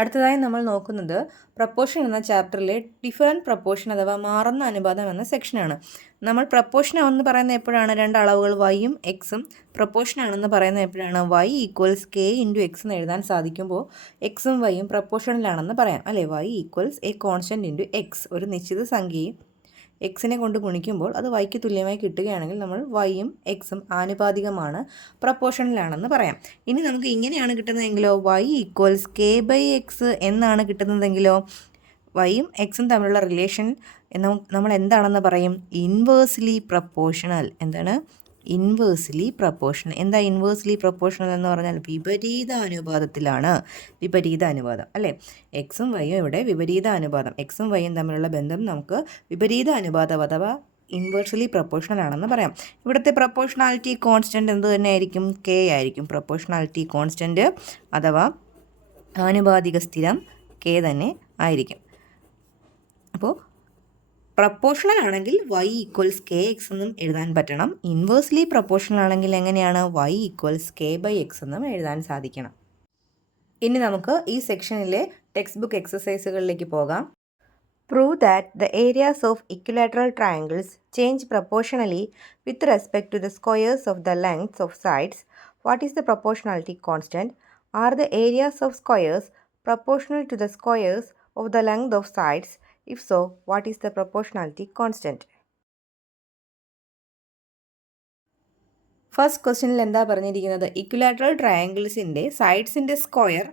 അടുത്തതായി നമ്മൾ നോക്കുന്നത് പ്രപ്പോർഷൻ എന്ന ചാപ്റ്ററിലെ ഡിഫറൻറ്റ് പ്രപ്പോർഷൻ അഥവാ മാറുന്ന അനുപാതം എന്ന സെക്ഷനാണ്. നമ്മൾ പ്രപ്പോർഷൻ ആണെന്ന് പറയുന്നത് എപ്പോഴാണ് രണ്ട് അളവുകൾ വൈയും എക്സും പ്രപ്പോർഷൻ ആണെന്ന് പറയുന്നത് എപ്പോഴാണ് y equals k into X എന്ന് എഴുതാൻ സാധിക്കുമ്പോൾ എക്സും വൈയും പ്രപ്പോർഷനിലാണെന്ന് പറയാം അല്ലേ. y equals A constant into X, ഒരു നിശ്ചിത സംഖ്യയും എക്സിനെ കൊണ്ട് ഗുണിക്കുമ്പോൾ അത് വൈക്ക് തുല്യമായി കിട്ടുകയാണെങ്കിൽ നമ്മൾ വൈയും എക്സും ആനുപാതികമാണ്, പ്രപ്പോർഷനിലാണെന്ന് പറയാം. ഇനി നമുക്ക് ഇങ്ങനെയാണ് കിട്ടുന്നതെങ്കിലോ y equals k by x എന്നാണ് കിട്ടുന്നതെങ്കിലോ വൈയും എക്സും തമ്മിലുള്ള റിലേഷൻ നമ്മൾ എന്താണെന്ന് പറയും? Inversely proportional. എന്താണ്? Inversely proportional. എന്താ ഇൻവേഴ്സ്ലി പ്രപ്പോർഷണൽ എന്ന് പറഞ്ഞാൽ വിപരീത അനുപാതത്തിലാണ്. വിപരീത അനുപാതം അല്ലേ. എക്സും വൈയും ഇവിടെ വിപരീത അനുപാതം, എക്സും വൈയും തമ്മിലുള്ള ബന്ധം നമുക്ക് വിപരീത അനുപാതം അഥവാ ഇൻവേഴ്സ്ലി പ്രപ്പോർഷണൽ ആണെന്ന് പറയാം. ഇവിടുത്തെ പ്രപ്പോർഷണാലിറ്റി കോൺസ്റ്റൻറ്റ് എന്ത് തന്നെ ആയിരിക്കും? കെ ആയിരിക്കും. പ്രപ്പോർഷണാലിറ്റി കോൺസ്റ്റൻറ്റ് അഥവാ ആനുപാതിക സ്ഥിരം കെ തന്നെ ആയിരിക്കും. അപ്പോൾ പ്രപ്പോർഷണൽ ആണെങ്കിൽ y ഈക്വൽസ് കെ എക്സ് എന്നും എഴുതാൻ പറ്റണം. ഇൻവേഴ്സ്ലി പ്രപ്പോർഷണൽ ആണെങ്കിൽ എങ്ങനെയാണ്? y equals k by x എന്നും എഴുതാൻ സാധിക്കണം. ഇനി നമുക്ക് ഈ സെക്ഷനിലെ ടെക്സ്റ്റ് ബുക്ക് എക്സസൈസുകളിലേക്ക് പോകാം. Prove that the areas of equilateral triangles change proportionally with respect to the squares of the lengths of sides. What is the proportionality constant? Are the areas of squares proportional to the squares of the length of sides? If so, what is the proportionality constant? First ക്വസ്റ്റ്യനിൽ എന്താ പറഞ്ഞിരിക്കുന്നത്? Equilateral ട്രയാങ്കിൾസിൻ്റെ സൈഡ്സിൻ്റെ square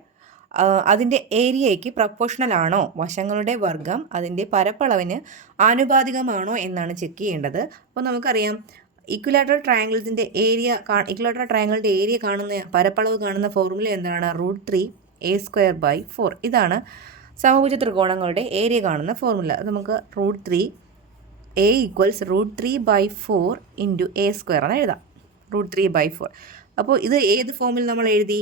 അതിൻ്റെ ഏരിയയ്ക്ക് proportional ആണോ, വശങ്ങളുടെ വർഗം അതിൻ്റെ പരപ്പളവിന് ആനുപാതികമാണോ എന്നാണ് check ചെയ്യേണ്ടത്. അപ്പോൾ നമുക്കറിയാം ഇക്വിലാറ്ററൽ ട്രയാങ്കിൾസിൻ്റെ ഇക്വിലാറ്ററൽ ട്രയാങ്കിളിൻ്റെ ഏരിയ കാണുന്ന പരപ്പളവ് കാണുന്ന ഫോർമുല എന്താണ്? √3a²/4. ഇതാണ് സമഭുജ ത്രികോണങ്ങളുടെ ഏരിയ കാണുന്ന ഫോർമുല. നമുക്ക് √3a ഈക്വൽസ് √3/4 ഇൻറ്റു a² എന്ന് എഴുതാം. √3/4. അപ്പോൾ ഇത് ഏത് ഫോമിൽ നമ്മൾ എഴുതി?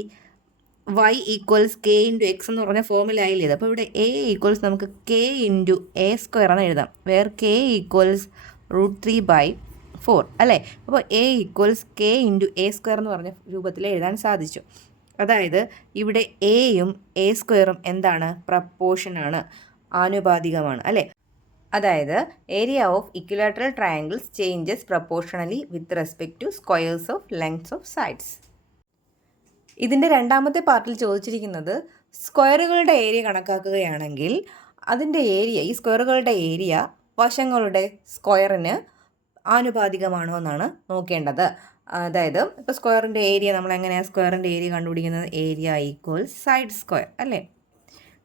y equals k into X എന്ന് പറഞ്ഞ ഫോമിലായില്ലേ ഇത്. അപ്പോൾ ഇവിടെ a ഈക്വൽസ് നമുക്ക് k ഇൻറ്റു a² എന്ന് എഴുതാം. വേർ k ഈക്വൽസ് √3/4 അല്ലേ. അപ്പോൾ a equals k into a² എന്ന് പറഞ്ഞ രൂപത്തിൽ എഴുതാൻ സാധിച്ചു. അതായത് ഇവിടെ എയും a² എന്താണ്? പ്രപ്പോർഷനാണ്, ആനുപാതികമാണ് അല്ലേ. അതായത് area of equilateral triangles changes proportionally with respect to squares of lengths of sides. ഇതിൻ്റെ രണ്ടാമത്തെ പാർട്ടിൽ ചോദിച്ചിരിക്കുന്നത് സ്ക്വയറുകളുടെ ഏരിയ കണക്കാക്കുകയാണെങ്കിൽ അതിൻ്റെ ഏരിയ, ഈ സ്ക്വയറുകളുടെ ഏരിയ വശങ്ങളുടെ സ്ക്വയറിന് ആനുപാതികമാണോ എന്നാണ് നോക്കേണ്ടത്. അതായത് ഇപ്പോൾ സ്ക്വയറിൻ്റെ ഏരിയ നമ്മൾ എങ്ങനെയാണ് സ്ക്വയറിൻ്റെ ഏരിയ കണ്ടുപിടിക്കുന്നത്? ഏരിയ ഈക്വൽസ് സൈഡ് സ്ക്വയർ അല്ലേ.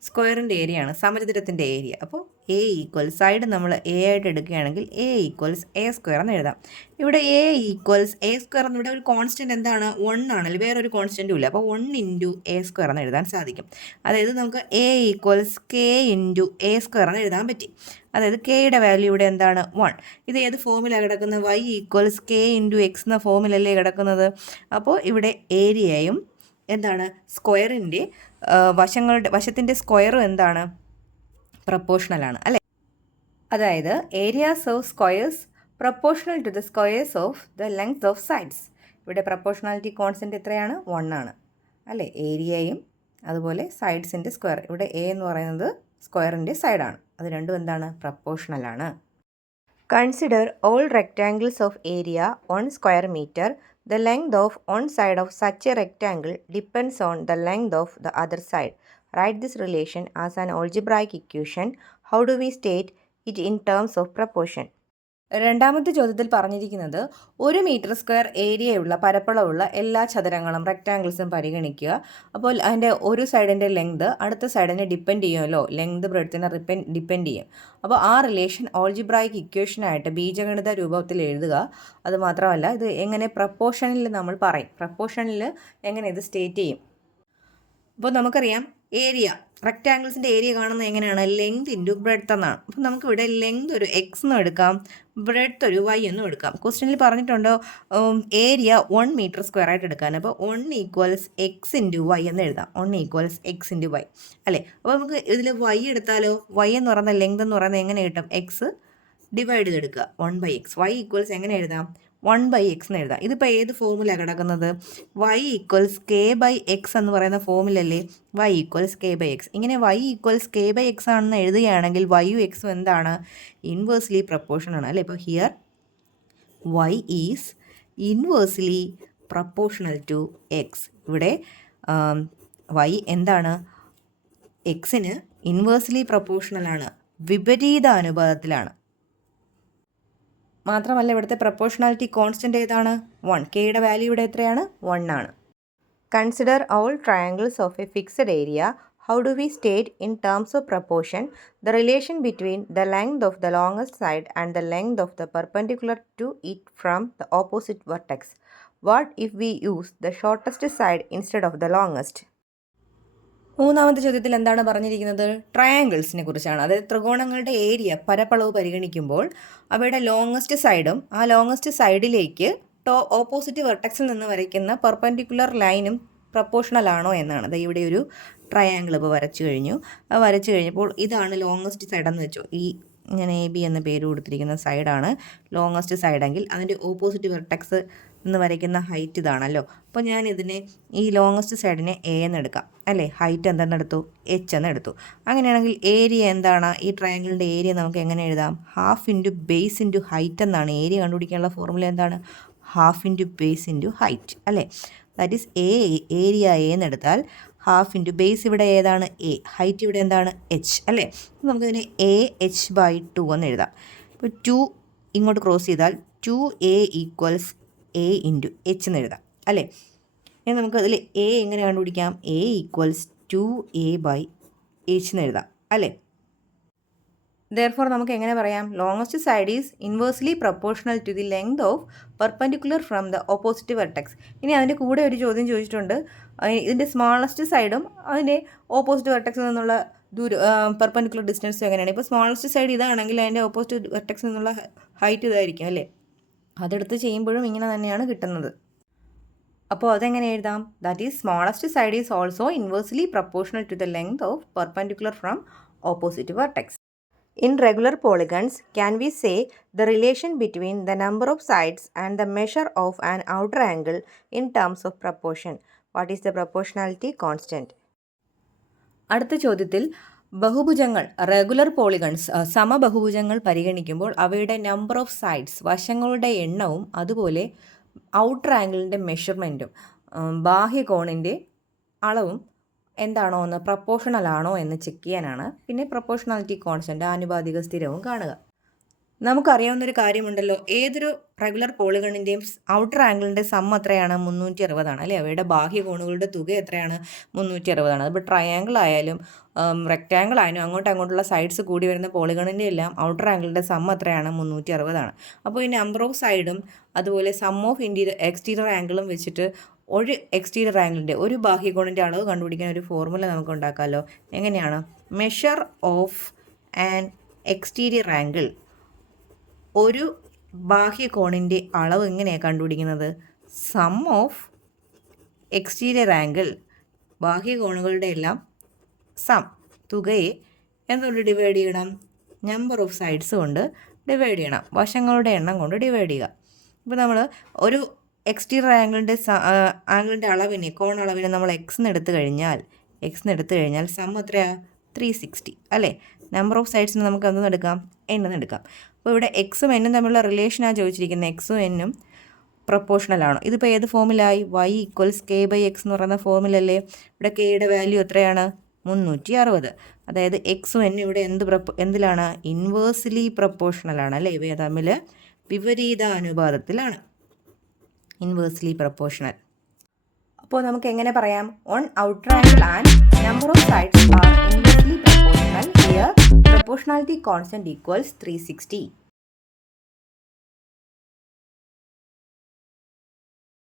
സ്ക്വയറിൻ്റെ ഏരിയയാണ് സമചതുരത്തിൻ്റെ ഏരിയ. അപ്പോൾ എ ഈക്വൽസ് സൈഡ് നമ്മൾ എ ആയിട്ട് എടുക്കുകയാണെങ്കിൽ എ ഈക്വൽസ് a² എന്ന് എഴുതാം. ഇവിടെ എ ഈക്വൽസ് a² എന്നിവിടെ ഒരു കോൺസ്റ്റൻറ്റ് എന്താണ്? 1 ആണല്ലോ, വേറൊരു കോൺസ്റ്റൻറ്റും ഇല്ല. അപ്പോൾ 1 ഇൻറ്റു a² എന്ന് എഴുതാൻ സാധിക്കും. അതായത് നമുക്ക് A equals k into a² എന്ന് എഴുതാൻ പറ്റി. അതായത് കെയുടെ വാല്യൂ ഇവിടെ എന്താണ്? 1. ഇത് ഏത് ഫോമിലാണ് കിടക്കുന്നത്? y equals k into X എന്ന ഫോമിലല്ലേ കിടക്കുന്നത്. അപ്പോൾ ഇവിടെ ഏരിയയും എന്താണ്? സ്ക്വയറിൻ്റെ വശത്തിൻ്റെ സ്ക്വയറും എന്താണ്? പ്രപ്പോർഷണലാണ് അല്ലേ. അതായത് areas of squares proportional to the squares of the length of sides. ഇവിടെ പ്രപ്പോർഷണാലിറ്റി കോൺസ്റ്റൻറ്റ് എത്രയാണ്? 1 ആണ് അല്ലേ. ഏരിയയും അതുപോലെ സൈഡ്സിൻ്റെ സ്ക്വയർ. ഇവിടെ എ എന്ന് പറയുന്നത് സ്ക്വയറിൻ്റെ സൈഡാണ്. അത് രണ്ടും എന്താണ്? പ്രപ്പോർഷണലാണ്. Consider all rectangles of area 1 square metre. The length of one side of such a rectangle depends on the length of the other side. Write this relation as an algebraic equation. How do we state it in terms of proportion? രണ്ടാമത്തെ ചോദ്യത്തിൽ പറഞ്ഞിരിക്കുന്നത് 1 metre square ഏരിയയുള്ള പരപ്പളവുള്ള എല്ലാ ചതുരങ്ങളും റെക്റ്റാങ്കിൾസും പരിഗണിക്കുക. അപ്പോൾ അതിൻ്റെ ഒരു സൈഡിൻ്റെ length അടുത്ത സൈഡിനെ depend ചെയ്യുമല്ലോ, ലെങ്ത് ബ്രെഡ്ത്തിനെ ഡിപ്പെൻഡ് ചെയ്യും. അപ്പോൾ ആ റിലേഷൻ ഓൾജിബ്രായിക് ഇക്വേഷനായിട്ട് ബീജഗണിത രൂപത്തിൽ എഴുതുക. അതുമാത്രമല്ല ഇത് എങ്ങനെ പ്രപ്പോർഷനിൽ നമ്മൾ പറയും, പ്രപ്പോർഷനിൽ എങ്ങനെ ഇത് സ്റ്റേറ്റ് ചെയ്യും. അപ്പോൾ നമുക്കറിയാം ഏരിയ, റെക്റ്റാങ്കിൾസിൻ്റെ ഏരിയ കാണുന്നത് എങ്ങനെയാണ്? ലെങ്ത് ഇൻറ്റു ബ്രെഡ്ത്ത് എന്നാണ്. അപ്പോൾ നമുക്കിവിടെ ലെങ്ത് ഒരു എക്സ് എന്നും എടുക്കാം, ബ്രെഡ്ത്ത് ഒരു വൈ എന്നും എടുക്കാം. ക്വസ്റ്റ്യനിൽ പറഞ്ഞിട്ടുണ്ടോ ഏരിയ 1 മീറ്റർ സ്ക്വയർ ആയിട്ട് എടുക്കാൻ. അപ്പോൾ 1 ഈക്വൽസ് എക്സ് ഇൻറ്റു വൈ എന്ന് എഴുതാം. 1 ഈക്വൽസ് എക്സ് ഇൻറ്റു വൈ അല്ലേ. അപ്പോൾ നമുക്ക് ഇതിൽ വൈ എടുത്താലോ? വൈ എന്ന് പറയുന്ന ലെങ്ത് എന്ന് പറയുന്നത് എങ്ങനെ കിട്ടും? എക്സ് ഡിവൈഡ് ചെയ്തെടുക്കുക 1/x. y ഈക്വൽസ് എങ്ങനെ എഴുതാം? 1/x എന്ന് എഴുതാം. ഇതിപ്പോൾ ഏത് ഫോമിലാണ് കിടക്കുന്നത്? y = k/x എന്ന് പറയുന്ന ഫോമിലല്ലേ y = k/x. ഇങ്ങനെ y = k/x ആണെന്ന് എഴുതുകയാണെങ്കിൽ y-ഉം x-ഉം എന്താണ്? ഇൻവേഴ്സ്ലി പ്രപ്പോർഷണൽ ആണ് അല്ലേ? ഇപ്പോൾ here y is inversely proportional to x. ഇവിടെ y എന്താണ്? എക്സിന് ഇൻവേഴ്സ്ലി പ്രപ്പോർഷണൽ ആണ്, വിപരീത അനുപാതത്തിലാണ്. മാത്രമല്ല ഇവിടുത്തെ പ്രപ്പോർഷണാലിറ്റി കോൺസ്റ്റൻ്റ് ഏതാണ്? 1. കെയുടെ വാല്യൂ ഇവിടെ എത്രയാണ്? 1 ആണ്. Consider all triangles of a fixed area. How do we state in terms of proportion the relation between the length of the longest side and the length of the perpendicular to it from the opposite vertex? What if we use the shortest side instead of the longest? മൂന്നാമത്തെ ചോദ്യത്തിൽ എന്താണ് പറഞ്ഞിരിക്കുന്നത്? ട്രയാങ്കിൾസിനെ കുറിച്ചാണ്. അതായത് ത്രികോണങ്ങളുടെ area, പരപ്പളവ് പരിഗണിക്കുമ്പോൾ അവയുടെ longest സൈഡും ആ ലോങ്ങസ്റ്റ് സൈഡിലേക്ക് ഓപ്പോസിറ്റ് വെർട്ടെക്സിൽ നിന്ന് വരയ്ക്കുന്ന പെർപെൻഡിക്കുലർ ലൈനും പ്രപ്പോർഷണൽ ആണോ എന്നാണ്. അത് ഇവിടെ ഒരു ട്രയാങ്കിൾ ഇപ്പോൾ വരച്ചു കഴിഞ്ഞു. അത് വരച്ചു കഴിഞ്ഞപ്പോൾ ഇതാണ് ലോങ്ങസ്റ്റ് സൈഡെന്ന് വെച്ചു. ഈ ഇങ്ങനെ AB എന്ന പേര് കൊടുത്തിരിക്കുന്ന സൈഡാണ് ലോങ്ങസ്റ്റ് സൈഡെങ്കിൽ അതിൻ്റെ ഓപ്പോസിറ്റ് വെർട്ടെക്സ് എന്ന് വരയ്ക്കുന്ന ഹൈറ്റ് ഇതാണല്ലോ. അപ്പോൾ ഞാൻ ഇതിനെ ഈ ലോങ്ങസ്റ്റ് സൈഡിനെ A എന്ന് എടുക്കാം അല്ലേ? ഹൈറ്റ് എന്തെന്നെടുത്തു? H എന്ന് എടുത്തു. അങ്ങനെയാണെങ്കിൽ ഏരിയ എന്താണ്? ഈ ട്രയാങ്കിളിൻ്റെ ഏരിയ നമുക്ക് എങ്ങനെ എഴുതാം? ½ × ബേസ് × ഹൈറ്റ് എന്നാണ്. ഏരിയ കണ്ടുപിടിക്കാനുള്ള ഫോർമുല എന്താണ്? ½ × ബേസ് × ഹൈറ്റ് അല്ലേ? ദാറ്റ് ഈസ് ഏരിയ A എന്ന് എടുത്താൽ ½ × ബേസ് ഇവിടെ ഏതാണ്? A. ഹൈറ്റ് ഇവിടെ എന്താണ്? H അല്ലേ? നമുക്കിതിനെ AH/2 എന്ന് എഴുതാം. ഇപ്പോൾ 2 ഇങ്ങോട്ട് ക്രോസ് ചെയ്താൽ 2A = A × H എന്ന് എഴുതാം അല്ലേ? ഇനി നമുക്ക് അതിൽ A എങ്ങനെ കണ്ടുപിടിക്കാം? A = 2A/H എന്ന് എഴുതാം അല്ലേ? Therefore നമുക്ക് എങ്ങനെ പറയാം? Longest side is inversely proportional to the length of perpendicular from the opposite vertex. ഇനി അതിൻ്റെ കൂടെ ഒരു ചോദ്യം ചോദിച്ചിട്ടുണ്ട്. ഇതിൻ്റെ സ്മോളസ്റ്റ് സൈഡും അതിൻ്റെ ഓപ്പോസിറ്റ് വെർട്ടെക്സിൽ നിന്നുള്ള പെർപെൻഡിക്കുലർ ഡിസ്റ്റൻസും എങ്ങനെയാണ്? ഇപ്പോൾ സ്മോളസ്റ്റ് സൈഡ് ഇതാണെങ്കിൽ അതിൻ്റെ ഓപ്പോസിറ്റ് വെർട്ടെക്സിൽ നിന്നുള്ള ഹൈറ്റ് ഇതായിരിക്കും അല്ലേ? അതെടുത്ത് ചെയ്യുമ്പോഴും ഇങ്ങനെ തന്നെയാണ് കിട്ടുന്നത്. അപ്പോൾ അതെങ്ങനെ എഴുതാം? That is smallest side is also inversely proportional to the length of perpendicular from opposite vertex. In regular polygons, can we say the relation between the number of sides and the measure of an outer angle in terms of proportion? What is the proportionality constant? അടുത്ത ചോദ്യത്തിൽ ബഹുഭുജങ്ങൾ, regular polygons, സമബഹുഭുജങ്ങൾ പരിഗണിക്കുമ്പോൾ അവയുടെ number of sides, വശങ്ങളുടെ എണ്ണവും അതുപോലെ outer ആംഗിളിൻ്റെ മെഷർമെൻറ്റും ബാഹ്യകോണിൻ്റെ അളവും എന്താണോ എന്ന് പ്രപ്പോർഷണൽ ആണോ എന്ന് ചെക്ക് ചെയ്യാനാണ്. പിന്നെ പ്രപ്പോർഷണാലിറ്റി കോൺസ്റ്റൻ്റ്, ആനുപാതിക സ്ഥിരവും കാണുക. നമുക്കറിയാവുന്നൊരു കാര്യമുണ്ടല്ലോ, ഏതൊരു റെഗുലർ പോളിഗണിൻ്റെയും ഔട്ടർ ആംഗിളിൻ്റെ സം എത്രയാണ്? 360 ആണ് അല്ലേ? അവയുടെ ബാഹ്യ കോണുകളുടെ തുക എത്രയാണ്? 360 ആണ്. അതിപ്പോൾ ട്രയാങ്കിൾ ആയാലും റെക്റ്റാങ്കിൾ ആയാലും അങ്ങോട്ടുള്ള സൈഡ്സ് കൂടി വരുന്ന പോളിഗണിൻ്റെ എല്ലാം ഔട്ടർ ആംഗിളിൻ്റെ സം എത്രയാണ്? 360 ആണ്. അപ്പോൾ ഈ നമ്പർ ഓഫ് സൈഡും അതുപോലെ സം ഓഫ് എക്സ്റ്റീരിയർ ആംഗിളും വെച്ചിട്ട് ഒരു എക്സ്റ്റീരിയർ ആംഗിളിൻ്റെ, ഒരു ബാഹ്യകോണിൻ്റെ അളവ് കണ്ടുപിടിക്കാൻ ഒരു ഫോർമുല നമുക്ക് ഉണ്ടാക്കാമല്ലോ. എങ്ങനെയാണ്? Measure of an exterior angle, ഒരു ബാഹ്യകോണിൻ്റെ അളവ് എങ്ങനെയാണ് കണ്ടുപിടിക്കുന്നത്? സം ഓഫ് എക്സ്റ്റീരിയർ ആംഗിൾ, ബാഹ്യകോണുകളുടെ എല്ലാം സം, തുകയെ എന്തുകൊണ്ട് ഡിവൈഡ് ചെയ്യണം? നമ്പർ ഓഫ് സൈഡ്സ് കൊണ്ട് ഡിവൈഡ് ചെയ്യണം, വശങ്ങളുടെ എണ്ണം കൊണ്ട് ഡിവൈഡ് ചെയ്യുക. ഇപ്പോൾ നമ്മൾ ഒരു എക്സ്റ്റീരിയർ ആംഗിളിൻ്റെ അളവിനെ, കോണളവിനെ നമ്മൾ എക്സ് എടുത്തു കഴിഞ്ഞാൽ സം എത്രയാണ്? 360 അല്ലേ? നമ്പർ ഓഫ് സൈഡ്സിന് നമുക്ക് എന്തെന്ന് എടുക്കാം? എണ്ണെന്ന് എടുക്കാം. അപ്പോൾ ഇവിടെ എക്സും എന്നും തമ്മിലുള്ള റിലേഷനാണ് ചോദിച്ചിരിക്കുന്നത്. എക്സും എന്നും പ്രപ്പോർഷണൽ ആണ്. ഇതിപ്പോൾ ഏത് ഫോമിലായി? y = k/x എന്ന് പറയുന്ന ഫോമിലല്ലേ? ഇവിടെ കെയുടെ വാല്യൂ എത്രയാണ്? 360. അതായത് എക്സും എന്നും ഇവിടെ എന്തിലാണ്? ഇൻവേഴ്സ്ലി പ്രപ്പോർഷണൽ ആണ് അല്ലേ? ഇവ തമ്മിൽ വിപരീത അനുപാതത്തിലാണ്, ഇൻവേഴ്സ്ലി പ്രപ്പോർഷണൽ. അപ്പോൾ നമുക്ക് എങ്ങനെ പറയാം? On outer angle and number of sides are inversely proportional. Here proportionality constant equals 360.